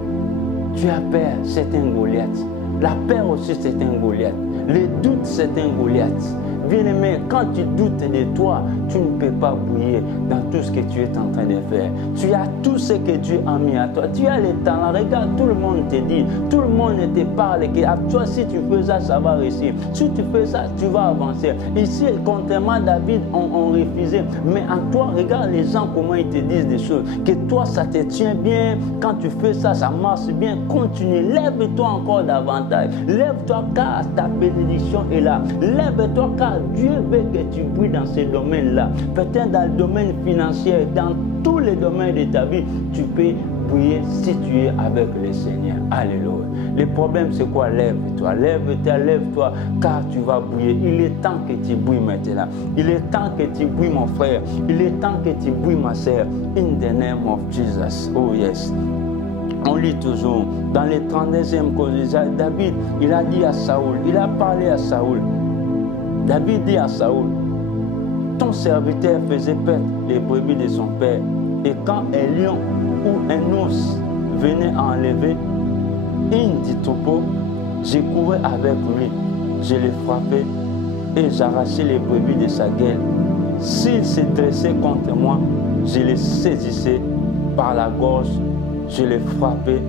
Tu as peur, c'est un Goliath. La peur aussi, c'est un Goliath. Le doute, c'est un Goliath. Bien-aimé, quand tu doutes de toi, tu ne peux pas briller dans tout ce que tu es en train de faire. Tu as tout ce que Dieu a mis à toi. Tu as le talent. Regarde, tout le monde te dit, tout le monde te parle que à toi, si tu fais ça, ça va réussir. Si tu fais ça, tu vas avancer. Ici, contrairement à David, on refusait. Mais en toi, regarde les gens, comment ils te disent des choses. Que toi, ça te tient bien. Quand tu fais ça, ça marche bien. Continue. Lève-toi encore davantage. Lève-toi car ta bénédiction est là. Lève-toi car Dieu veut que tu brilles dans ces domaines-là. Peut-être dans le domaine financier, dans tous les domaines de ta vie, tu peux briller si tu es avec le Seigneur. Alléluia. Le problème, c'est quoi? Lève-toi, lève-toi, lève-toi, car tu vas briller. Il est temps que tu brilles maintenant. Il est temps que tu brilles, mon frère. Il est temps que tu brilles, ma sœur. In the name of Jesus. Oh yes. On lit toujours dans le 32e cause, David, il a dit à Saoul, il a parlé à Saoul. David dit à Saoul, ton serviteur faisait perdre les brebis de son père Et quand un lion ou un ours venait enlever une du troupeau, je courais avec lui, je le frappais et j'arrachais les brebis de sa gueule. S'il se dressait contre moi, je le saisissais par la gorge, je le frappais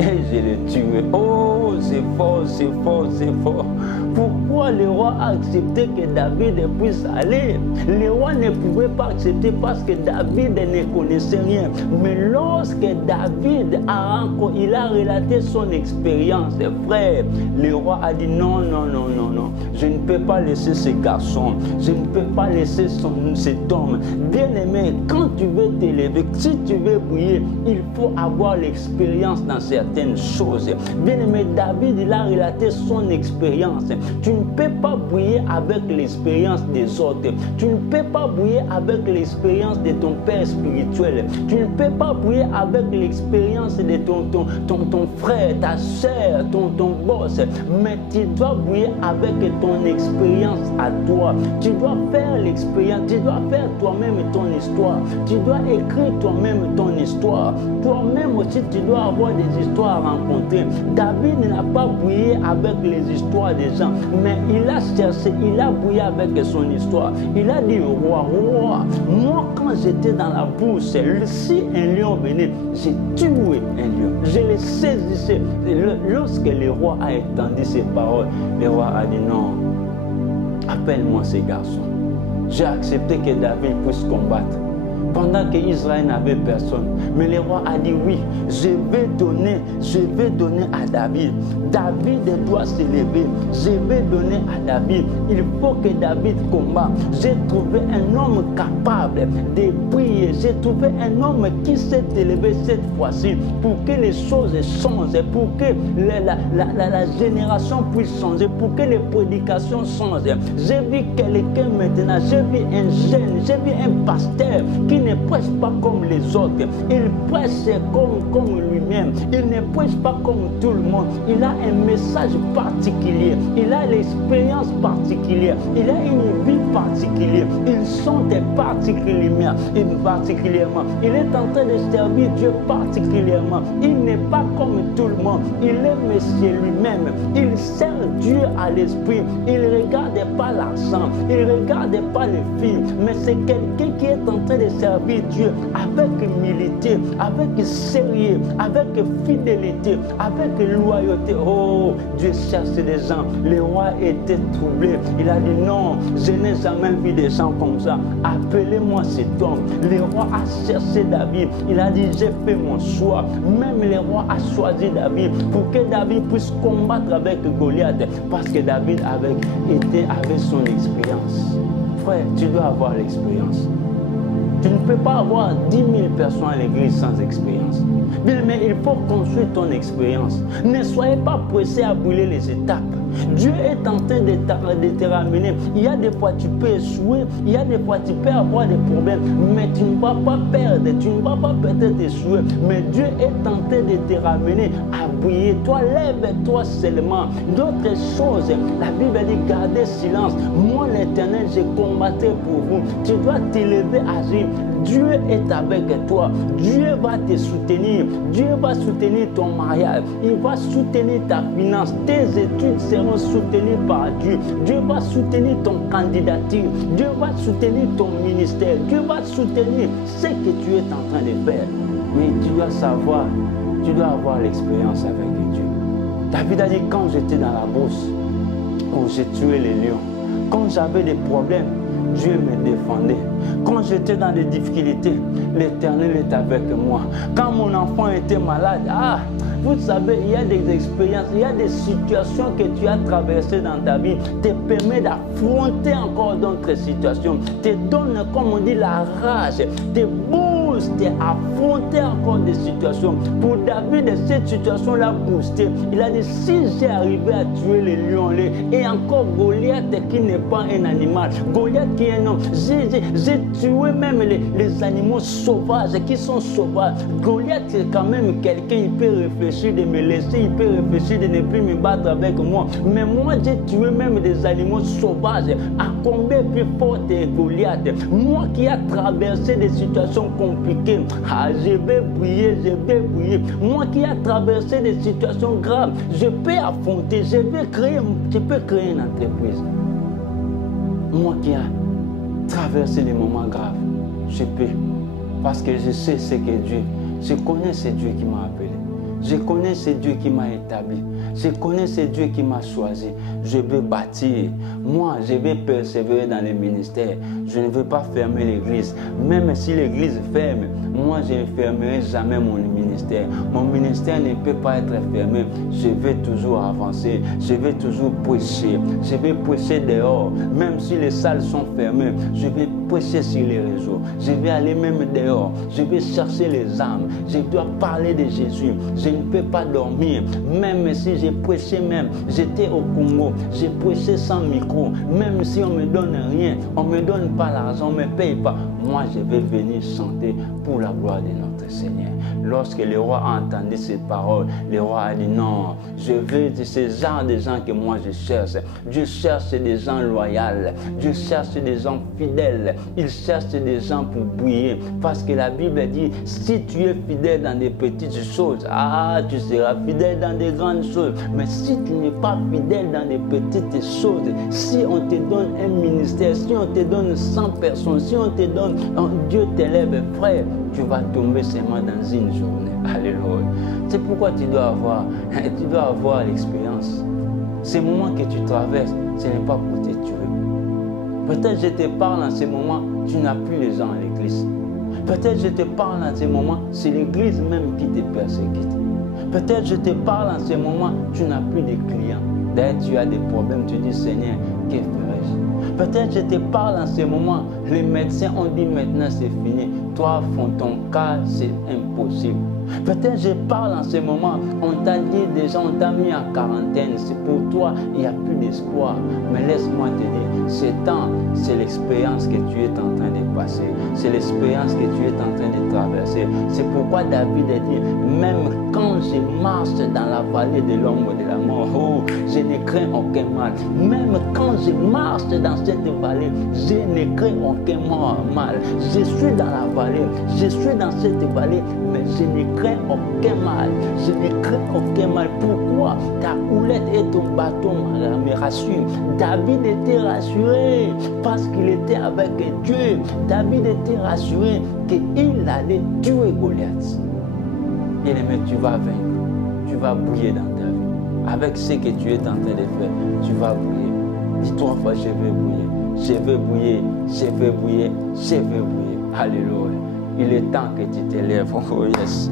et je le tuais. Oh, c'est fort, c'est fort, c'est fort. Pourquoi le roi a accepté que David puisse aller? Le roi ne pouvait pas accepter parce que David ne connaissait rien. Mais lorsque David a relaté son expérience, frère, le roi a dit non, non, non, non, non. Je ne peux pas laisser ce garçon. Je ne peux pas laisser cet homme. Bien-aimé, quand tu veux t'élever, si tu veux briller, il faut avoir l'expérience dans certaines choses. Bien-aimé, David, il a relaté son expérience. Tu ne peux pas briller avec l'expérience des autres. Tu ne peux pas briller avec l'expérience de ton père spirituel. Tu ne peux pas briller avec l'expérience de ton frère, ta soeur, ton boss. Mais tu dois briller avec ton expérience à toi. Tu dois faire l'expérience. Tu dois faire toi-même ton histoire. Tu dois écrire toi-même ton histoire. Toi-même aussi, tu dois avoir des histoires à rencontrer. David n'a pas brillé avec les histoires des gens. Mais il a cherché, il a brouillé avec son histoire. Il a dit au roi, moi quand j'étais dans la bourse, si un lion venait, j'ai tué un lion. Je le saisissais. Lorsque le roi a entendu ces paroles, le roi a dit non, appelle-moi ces garçons. J'ai accepté que David puisse combattre. Pendant qu'Israël n'avait personne. Mais le roi a dit oui, je vais donner à David. David doit se lever. Je vais donner à David. Il faut que David combatte. J'ai trouvé un homme capable de prier. J'ai trouvé un homme qui s'est élevé cette fois-ci pour que les choses changent, pour que la génération puisse changer, pour que les prédications changent. J'ai vu quelqu'un maintenant, j'ai vu un jeune, j'ai vu un pasteur qui ne prêche pas comme les autres. Il prêche comme lui-même. Il ne prêche pas comme tout le monde. Il a un message particulier. Il a l'expérience particulière. Il a une vie particulière. Il chante particulièrement. Il est en train de servir Dieu particulièrement. Il n'est pas comme tout le monde. Il est monsieur lui-même. Il sert Dieu à l'esprit. Il ne regarde pas l'argent. Il ne regarde pas les filles. Mais c'est quelqu'un qui est en train de servir Dieu avec humilité, avec sérieux, avec fidélité, avec loyauté. Oh, Dieu cherche des gens. Le roi était troublé. Il a dit non, je n'ai jamais vu des gens comme ça. Appelez-moi cet homme. Le roi a cherché David. Il a dit j'ai fait mon choix. Même le roi a choisi David pour que David puisse combattre avec Goliath. Parce que David avait son expérience. Frère, tu dois avoir l'expérience. Tu ne peux pas avoir 10 000 personnes à l'église sans expérience. Mais il faut construire ton expérience. Ne soyez pas pressé à brûler les étapes. Dieu est en train de te ramener. Il y a des fois tu peux échouer, il y a des fois tu peux avoir des problèmes, mais tu ne vas pas perdre, tu ne vas pas peut-être échouer. Mais Dieu est en train de te ramener à briller. Toi, lève-toi seulement. D'autres choses, la Bible dit gardez silence. Moi, l'Éternel, je combattrai pour vous. Tu dois t'élever à agir. Dieu est avec toi. Dieu va te soutenir. Dieu va soutenir ton mariage. Il va soutenir ta finance. Tes études seront soutenues par Dieu. Dieu va soutenir ton candidature. Dieu va soutenir ton ministère. Dieu va soutenir ce que tu es en train de faire. Mais tu dois savoir, tu dois avoir l'expérience avec Dieu. David a dit quand j'étais dans la bourse, où j'ai tué les lions, quand j'avais des problèmes, Dieu me défendait. Quand j'étais dans des difficultés, l'Éternel est avec moi. Quand mon enfant était malade, vous savez, il y a des expériences, il y a des situations que tu as traversées dans ta vie, te permet d'affronter encore d'autres situations, te donne, comme on dit, la rage, te booste, affronter encore des situations. Pour David, cette situation-là boostée. Il a dit, si j'ai arrivé à tuer les lions, et encore Goliath qui n'est pas un animal, Goliath qui est un homme, j'ai tué même les animaux sauvages qui sont sauvages. Goliath c'est quand même quelqu'un, il peut réfléchir de me laisser, il peut réfléchir de ne plus me battre avec moi. Mais moi j'ai tué même des animaux sauvages. À combien plus fort est Goliath? Moi qui a traversé des situations compliquées, compliqué, je vais briller, je vais briller. Moi qui ai traversé des situations graves, je peux affronter, je peux créer une entreprise. Moi qui ai traversé des moments graves, je peux. Parce que je sais ce que Dieu, je connais ce Dieu qui m'a appelé. Je connais ce Dieu qui m'a établi. Je connais ce Dieu qui m'a choisi. Je vais bâtir. Moi, je vais persévérer dans les ministères. Je ne veux pas fermer l'église. Même si l'église ferme, moi, je ne fermerai jamais mon ministère. Mon ministère ne peut pas être fermé. Je vais toujours avancer. Je vais toujours prêcher. Je vais prêcher dehors. Même si les salles sont fermées, je vais prêcher sur les réseaux. Je vais aller même dehors. Je vais chercher les âmes. Je dois parler de Jésus. Je ne peux pas dormir. Même si j'ai prêché même, j'étais au Congo, j'ai prêché sans micro. Même si on ne me donne rien, on ne me donne pas l'argent, on ne me paye pas. Moi, je vais venir chanter pour la gloire de notre Seigneur. Lorsque le roi a entendu ces paroles, le roi a dit non, je veux de ce genre de gens que moi je cherche. Dieu cherche des gens loyaux. Dieu cherche des gens fidèles. Il cherche des gens pour briller. Parce que la Bible dit, si tu es fidèle dans des petites choses, tu seras fidèle dans des grandes choses. Mais si tu n'es pas fidèle dans des petites choses, si on te donne un ministère, si on te donne 100 personnes, si on te donne, Dieu t'élève, frère, tu vas tomber seulement dans une journée. Alléluia. C'est pourquoi tu dois avoir l'expérience. Ces moments que tu traverses, ce n'est pas pour te tuer. Peut-être je te parle en ce moment, tu n'as plus les gens à l'église. Peut-être je te parle en ce moment, c'est l'église même qui te persécute. Peut-être je te parle en ce moment, tu n'as plus de clients. D'ailleurs, tu as des problèmes, tu dis Seigneur, que ferais-je? Peut-être je te parle en ce moment, les médecins ont dit maintenant c'est fini. Toi, ton cas, c'est impossible. Peut-être je parle en ce moment, on t'a dit déjà, on t'a mis en quarantaine. C'est pour toi, il n'y a plus d'espoir. Mais laisse-moi te dire, ce temps, c'est l'expérience que tu es en train de passer. C'est l'expérience que tu es en train de traverser. C'est pourquoi David a dit, même quand je marche dans la vallée de l'ombre de la mort, je ne crains aucun mal. Même quand je marche dans cette vallée, je ne crains aucun mal. Je suis dans la vallée, je suis dans cette vallée, mais je ne crains aucun mal. Je ne crains aucun mal. Pourquoi? Ta houlette et ton bâton me rassurent. David était rassuré parce qu'il était avec Dieu. David était rassuré qu'il allait tuer Goliath. Bien-aimé, tu vas vaincre. Tu vas briller dans ta vie. Avec ce que tu es en train de faire, tu vas briller. Dis 3 fois, je vais briller. Je vais briller. Je vais briller. Je vais briller. Alléluia. Il est temps que tu t'élèves. Oh yes.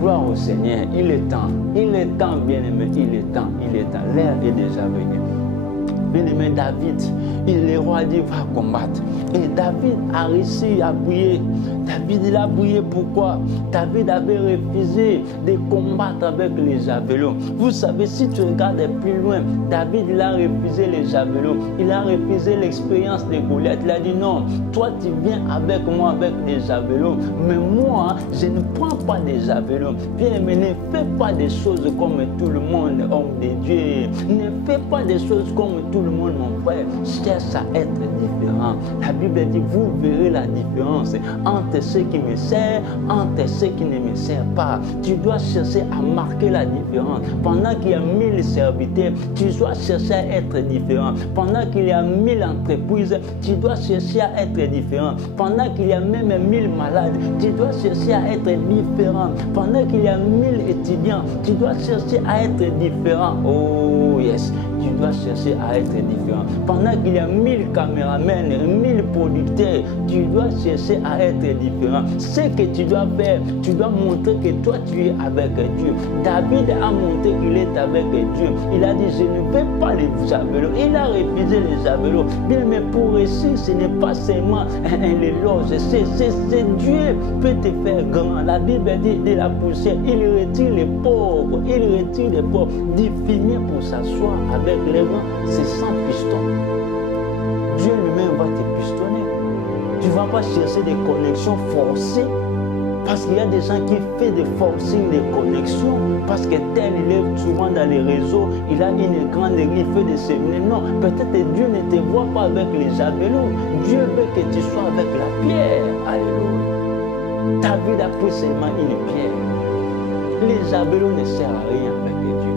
Gloire au Seigneur. Il est temps. Il est temps, bien-aimé. Il est temps. Il est temps. L'heure est déjà venue. Bien-aimé David, le roi dit va combattre. Et David a réussi à briller. David, il a brillé. Pourquoi? David avait refusé de combattre avec les javelots. Vous savez, si tu regardes plus loin, David, il a refusé les javelots. Il a refusé l'expérience de Goliath. Il a dit non, toi tu viens avec moi avec des javelots. Mais moi, je ne prends pas des javelots. Bien, mais ne fais pas des choses comme tout le monde, homme de Dieu. Ne fais pas des choses comme tout le monde, mon frère. Cherche à être différent. La Bible dit, vous verrez la différence entre ceux qui me servent, entre ceux qui ne me servent pas. Tu dois chercher à marquer la différence. Pendant qu'il y a 1000 serviteurs, tu dois chercher à être différent. Pendant qu'il y a 1000 entreprises, tu dois chercher à être différent. Pendant qu'il y a même 1000 malades, tu dois chercher à être différent. Pendant qu'il y a 1000 étudiants, tu dois chercher à être différent. Oh yes, tu dois chercher à être différent. Pendant qu'il y a 1000 caméramens, 1000 producteurs, tu dois chercher à être différent. Ce que tu dois faire, tu dois montrer que toi tu es avec Dieu. David a montré qu'il est avec Dieu. Il a dit, je ne veux pas les javelots. Il a refusé les javelots. Bien, mais pour réussir, ce n'est pas seulement l'éloge. C'est Dieu peut te faire grand. La Bible dit de la poussière, il retire les pauvres. Il retire les pauvres. Du fumier pour s'asseoir avec les vents, c'est sans piston. Dieu lui-même va te pistonner. Tu ne vas pas chercher des connexions forcées. Parce qu'il y a des gens qui font des forcing de connexion. Parce que tel, il est souvent dans les réseaux, il a une grande église, il fait des séminaires. Non, peut-être Dieu ne te voit pas avec les javelots. Dieu veut que tu sois avec la pierre. Alléluia. David a pris seulement une pierre. Les javelots ne servent à rien avec Dieu.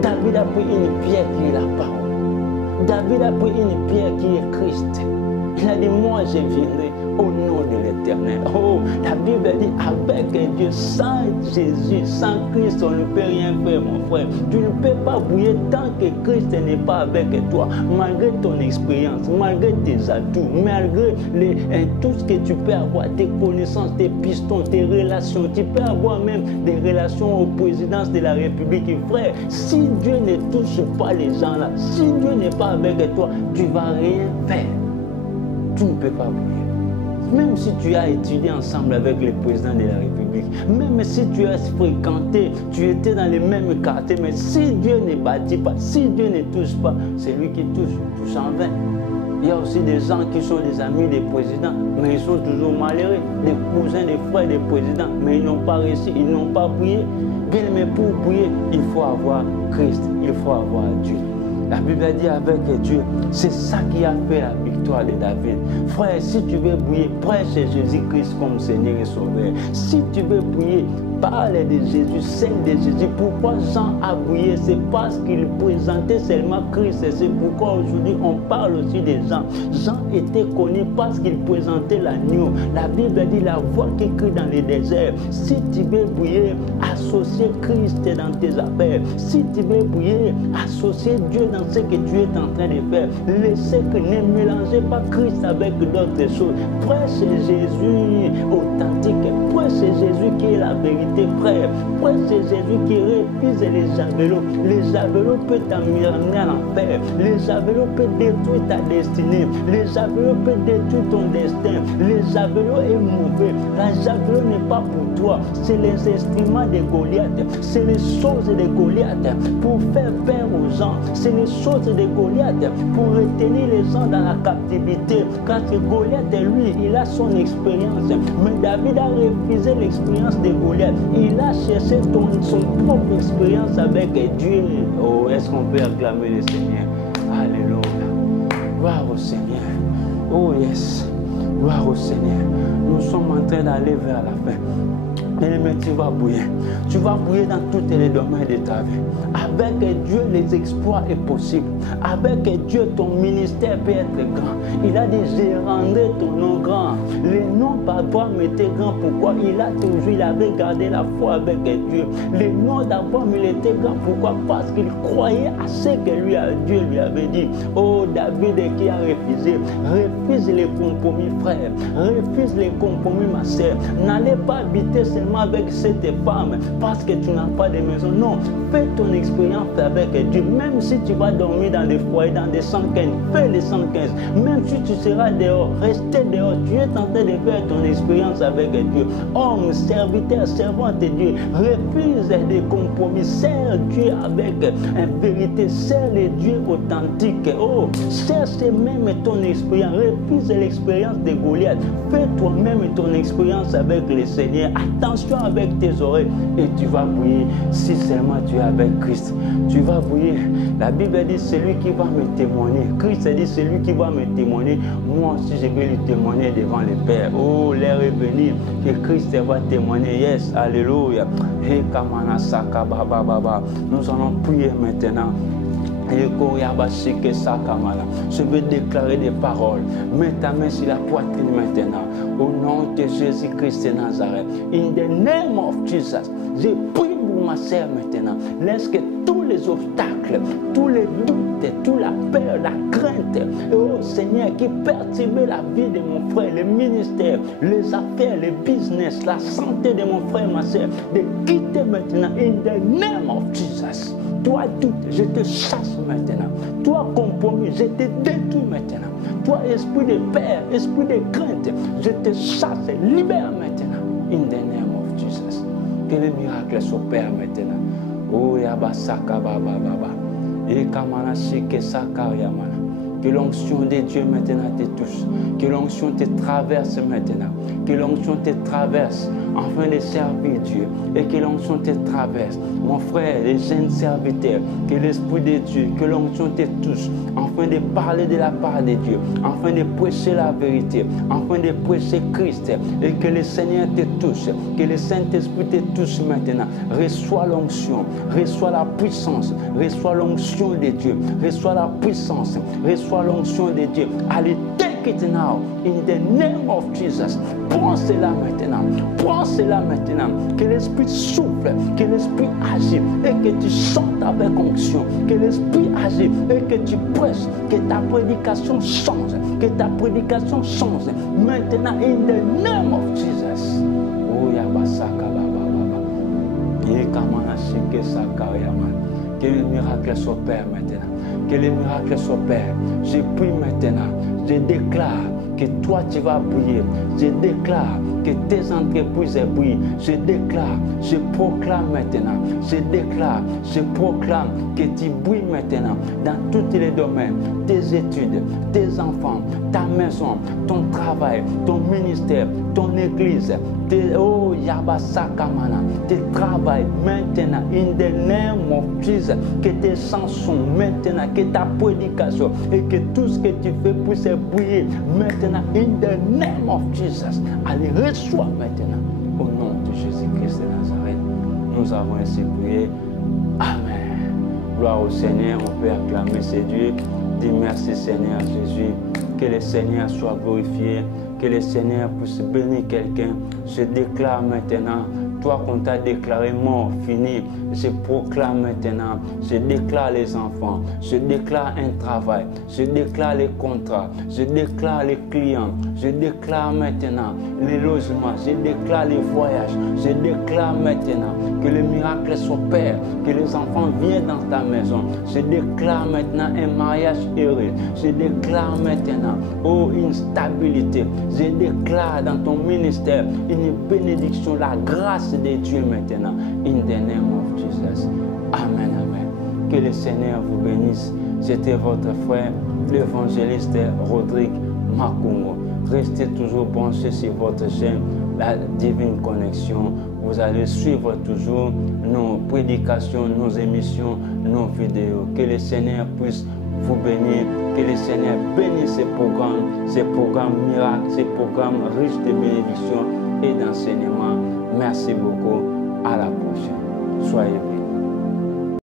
David a pris une pierre qui est la parole. David a pris une pierre qui est Christ. Il a dit, moi je viendrai au nom de l'Éternel. Oh, la Bible dit, avec Dieu, sans Jésus, sans Christ, on ne peut rien faire, mon frère. Tu ne peux pas bouiller tant que Christ n'est pas avec toi. Malgré ton expérience, malgré tes atouts, malgré tout ce que tu peux avoir, tes connaissances, tes pistons, tes relations. Tu peux avoir même des relations aux présidences de la République. Frère, si Dieu ne touche pas les gens là, si Dieu n'est pas avec toi, tu ne vas rien faire. Tu ne peux pas bouger. Même si tu as étudié ensemble avec le président de la République, même si tu as fréquenté, tu étais dans les mêmes quartiers, mais si Dieu ne bâtit pas, si Dieu ne touche pas, c'est lui qui touche en vain. Il y a aussi des gens qui sont des amis des présidents, mais ils sont toujours malheureux, des cousins, des frères des présidents, mais ils n'ont pas réussi, ils n'ont pas prié. Bien, mais pour prier, il faut avoir Christ, il faut avoir Dieu. La Bible a dit avec Dieu, c'est ça qui a fait la victoire de David. Frère, si tu veux prier, prêche Jésus-Christ comme Seigneur et Sauveur. Si tu veux prier, parle de Jésus, celle de Jésus. Pourquoi Jean a prié? C'est parce qu'il présentait seulement Christ. Et c'est pourquoi aujourd'hui on parle aussi de Jean. Jean était connu parce qu'il présentait l'agneau. La Bible dit la voix qui crie dans les déserts. Si tu veux prier, associe Christ dans tes affaires. Si tu veux prier, associe Dieu dans ce que tu es en train de faire. Laissez que ne mélangez pas Christ avec d'autres choses. Prêche Jésus authentique. Prêche Jésus qui est la vérité, frère. Prêche Jésus qui refuse les javelots. Les javelots peuvent t'amener à l'enfer. Les javelots peuvent détruire ta destinée. Les javelots peuvent détruire ton destin. Les javelots est mauvais. La javelot n'est pas pour toi. C'est les instruments de Goliath. C'est les choses de Goliath pour faire peur aux gens. C'est les choses de Goliath pour retenir les gens dans la captivité. Quand Goliath, lui, il a son expérience. Mais David a refusé l'expérience de Goliath. Il a cherché son propre expérience avec Dieu. Oh, est-ce qu'on peut acclamer le Seigneur? Alléluia. Gloire au Seigneur. Oh yes. Gloire au Seigneur. Nous sommes en train d'aller vers la fin. Mais tu vas bouiller. Tu vas bouiller dans tous les domaines de ta vie. Avec Dieu, les exploits sont possibles. Avec Dieu, ton ministère peut être grand. Il a dit, je rendrai ton nom grand. Le nom d'Abraham était grand. Pourquoi? Il avait gardé la foi avec Dieu. Le nom d'Abraham, il était grand. Pourquoi? Parce qu'il croyait à ce que Dieu lui avait dit. Oh, David qui a refusé. Refuse les compromis, frère. Refuse les compromis, ma sœur. N'allez pas habiter seulement avec cette femme parce que tu n'as pas de maison. Non, fais ton expérience avec Dieu. Même si tu vas dormir dans des foyers, dans des 115, fais les 115. Même si tu seras dehors, restez dehors. Tu es tenté de faire ton expérience avec Dieu. Homme, serviteur, servante de Dieu, refuse des compromis. Sers Dieu avec vérité. Sers les dieux authentiques. Oh, cherche même ton expérience. Refuse l'expérience de Goliath. Fais toi-même ton expérience avec le Seigneur. Attention avec tes oreilles et tu vas briller. Si seulement tu es avec Christ, tu vas briller. La Bible dit celui qui va me témoigner. Christ dit celui qui va me témoigner. Moi aussi je vais lui témoigner devant le Père. Oh, l'heure est venue que Christ va témoigner. Yes, alléluia. Nous allons prier maintenant. Je vais déclarer des paroles. Mets ta main sur la poitrine maintenant. Au nom de Jésus-Christ de Nazareth. In the name of Jesus. Je prie pour ma sœur maintenant. Laisse que tous les obstacles, tous les doutes, toute la peur, la crainte, oh Seigneur, qui perturbe la vie de mon frère, le ministère, les affaires, le business, la santé de mon frère, ma sœur, de quitter maintenant. In the name of Jesus. Toi doute, je te chasse maintenant. Toi compromis, je te détruis maintenant. Toi esprit de peur, esprit de crainte, je te chasse, libère maintenant. In the name of Jesus. Que le miracle s'opère maintenant. Oh yabasaka baba baba. Et kamana shike saka yamana. Que l'onction de Dieu maintenant te touche. Que l'onction te traverse maintenant. Que l'onction te traverse afin de servir Dieu. Et que l'onction te traverse. Mon frère, les jeunes serviteurs, que l'Esprit de Dieu, que l'onction te touche afin de parler de la part de Dieu, afin de prêcher la vérité, afin de prêcher Christ. Et que le Seigneur te touche. Que le Saint-Esprit te touche maintenant. Reçois l'onction. Reçois la puissance. Reçois l'onction de Dieu. Reçois la puissance. Reçois l'onction de Dieu. Allez, take it now in the name of Jesus. Prends cela maintenant. Prends cela maintenant. Que l'Esprit souffle, que l'Esprit agit et que tu chantes avec onction. Que l'Esprit agit et que tu prêches. Que ta prédication change. Que ta prédication change. Maintenant, in the name of Jesus. Oh, Yabasaka Baba Baba. Yekamana Shike Sakayama. Que le miracle s'opère maintenant. Que le miracle s'opère. Je prie maintenant. Je déclare que toi tu vas briller. Je déclare que tes entreprises brillent. Je déclare, je proclame maintenant. Je déclare, je proclame que tu brilles maintenant dans tous les domaines. Tes études, tes enfants, ta maison, ton travail, ton ministère, ton église. Oh Yabasakamana, tes travail maintenant, in the name of Jesus, que tes chansons maintenant, que ta prédication et que tout ce que tu fais puisse briller maintenant, in the name of Jesus. Allez, reçois maintenant, au nom de Jésus-Christ de Nazareth. Nous avons ainsi prié. Amen. Gloire au Seigneur, on peut acclamer ses dieux. Dis merci Seigneur Jésus. Que le Seigneur soit glorifié. Que le Seigneur puisse bénir quelqu'un. Je déclare maintenant, toi qu'on t'a déclaré mort, fini, je proclame maintenant, je déclare les enfants, je déclare un travail, je déclare les contrats, je déclare les clients, je déclare maintenant les logements, je déclare les voyages, je déclare maintenant que le miracle s'opère, que les enfants viennent dans ta maison, je déclare maintenant un mariage heureux, je déclare maintenant, oh, une stabilité, je déclare dans ton ministère une bénédiction, la grâce de Dieu maintenant, in the name of Jesus. Amen, amen. Que le Seigneur vous bénisse. C'était votre frère, l'évangéliste Rodrigue Makungo. Restez toujours branchés sur votre chaîne, la Divine Connexion. Vous allez suivre toujours nos prédications, nos émissions, nos vidéos. Que le Seigneur puisse vous bénir, que le Seigneur bénisse ces programmes miracles, ces programmes riches de bénédictions et d'enseignement. Merci beaucoup. À la prochaine. Soyez bénis.